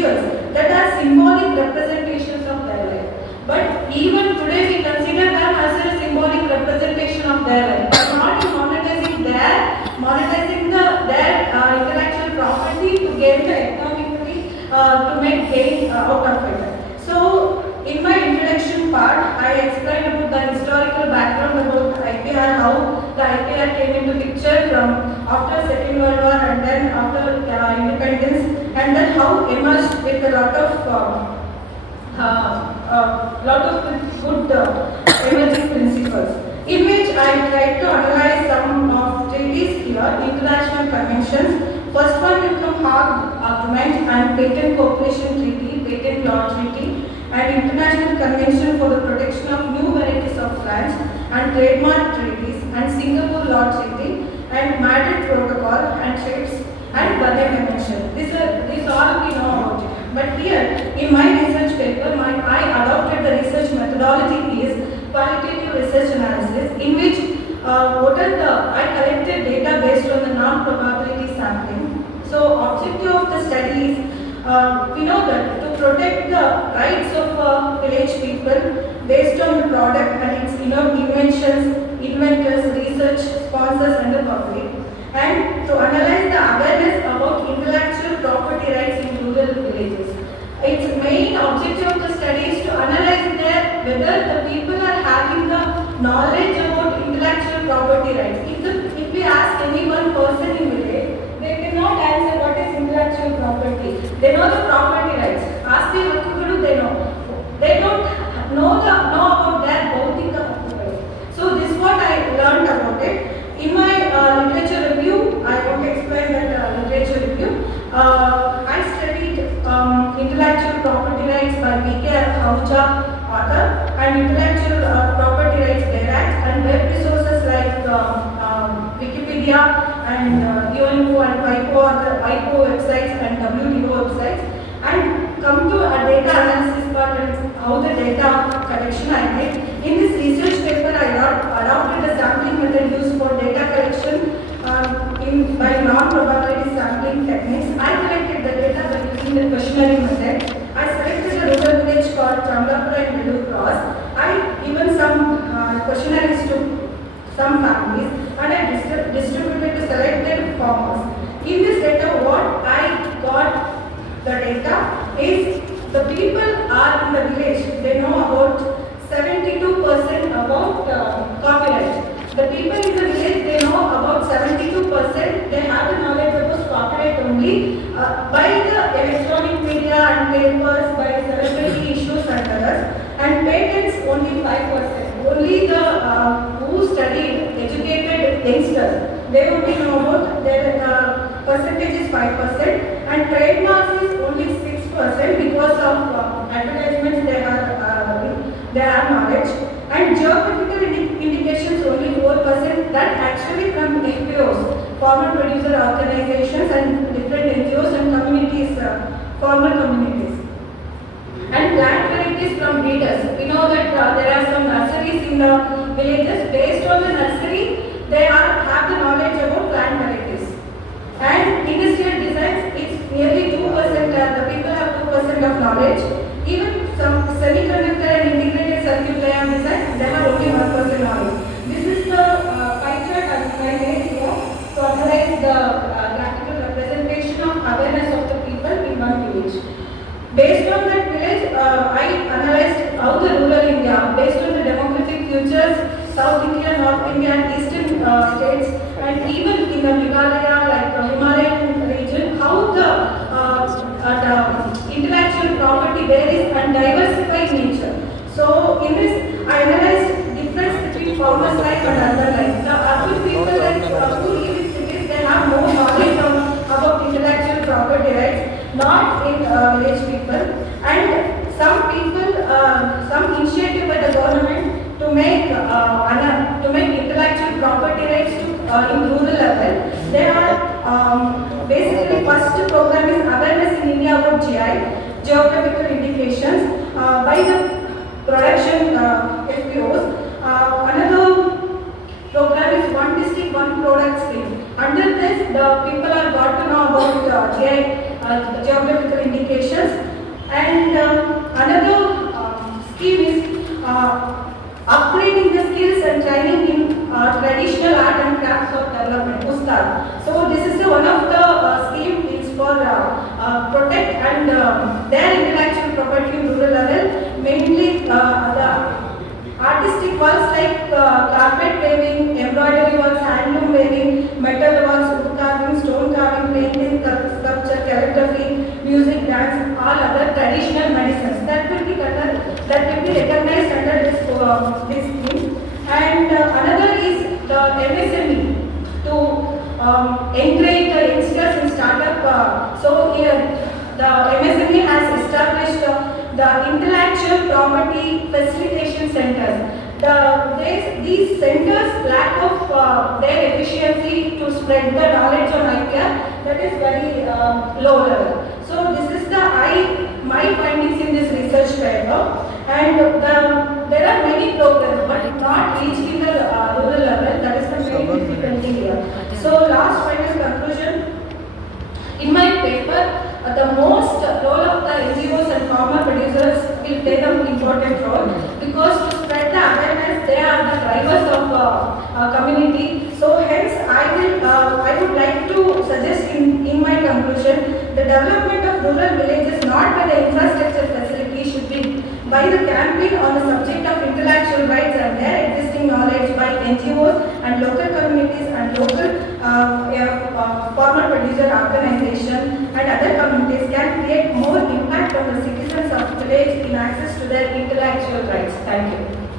visuals that are symbolic representations of their life. But even today we consider them as a symbolic representation of their life, but not in monetizing their intellectual property to gain the economically to make gain out of it. So in my introduction part, I explained about the historical background about IPR, how the IPR came into picture from after Second World War and then after independence, and then how emerged with a lot of good emerging principles. In which I tried to analyze some of treaties here, international conventions. First one will come Hague Agreement and Patent Cooperation Treaty, Patent Law Treaty, and International Convention for the Protection of New Varieties of Plants and Trademark Treaties, and Singapore Law Treaty, and Madrid Protocol and Ships and Berne Convention. These all we know about it. But here, in my research paper, I adopted the research methodology is qualitative research analysis, in which I collected data based on the non-probability sampling. So, objective of the study is we know that to protect the rights of village people based on the product and its inventions, inventors, research, sponsors, and the public, and to analyze the awareness about intellectual property rights in rural villages. Its main objective of the study is to analyze whether the people are having the knowledge about intellectual property rights. If we ask any one person in village, they cannot answer what is intellectual property. They know the property rights. Ask the Hakkukulu, they know. They don't know about their bautika rights. So this is what I learned about it. In my literature review, I want to explain that literature review. I studied intellectual property rights by B.K. Ahuja, author, and intellectual property rights thereat, and web resources like Wikipedia and UNO and WIPO websites and WDO websites, and come to a data analysis part and how the data collection I made. In this research paper, I adopted a sampling method used for data collection by non-probability sampling techniques. I collected the data by using the questionnaire method. I selected a rural village called Chandapura in Middle Cross. I given some questionnaires to some families and I distributed to selected farmers. In this data, what I got the data is the people are in the village, they know about 72% about copyright. The people in the village, they know about 72%, they have the knowledge about copyright only by the electronic media and papers, by celebrity issues and others, and patents only 5%. Only the who studied, educated youngsters, they only know about their percentage is 5%, and trademarks is only 6% because of advertisements they have knowledge, and geographical indications only 4%, that actually from FPOs, farmer producer organizations and different NGOs and communities, farmer communities. And plant varieties from breeders. We know that there are some nurseries in the villages. Based on the nursery, they have the knowledge about plant varieties. And industrial designs, it's nearly 2%. The people have 2% of knowledge. Even some semiconductor and integrated circuit layout design, they have only 1% knowledge. This is the pie chart I made here to analyze the graphical representation of awareness of the people in one village. Based on that village, I analyzed how the rural India, based on the demographic futures, South India, North India, and Eastern states, and even in the Meghalaya, like the Himalayan region, how the intellectual property varies and diversified nature. So, in this, I analyzed difference between farmers' life and urban life. The urban people who live in cities, they have more knowledge about intellectual property rights, not in village people. And some people, some initiative by the government to make intellectual property rights in rural level. They are basically first program is awareness in India about GI, geographical indications by the production FPOs. Another program is one district, one product scheme. Under this, the people are got to know about GI geographical indications. And another scheme is upgrading the skills and training in traditional art and crafts of development, Ustad. So this is one of the scheme is for protect and their intellectual property in rural level, mainly the artistic works like carpet weaving, embroidery works, handloom weaving, metal works, wood carving, stone carving, painting, sculpture, calligraphy, music, dance, all other traditional medicines that will be recognized under this scheme. And another is the MSME to encourage the youngsters in startup. So here the MSME has established the intellectual property facilitation centers. These centers lack of their efficiency to spread the knowledge on idea, that is very low level. So this is my findings in this research paper, and there are many programs but not reaching the rural level. That is the main difficulty here. So last final conclusion. In my paper, the most role of the NGOs and farmer producers will play the important role, because to spread the awareness, they are the drivers of community. So hence, I would like to suggest in my conclusion, the development of rural villages not by the infrastructure facility should be by the campaign on the subject of intellectual rights and their existing knowledge by NGOs and local communities and local farmer producer organization and other communities can create more impact on the citizens of village in access to their intellectual rights. Thank you.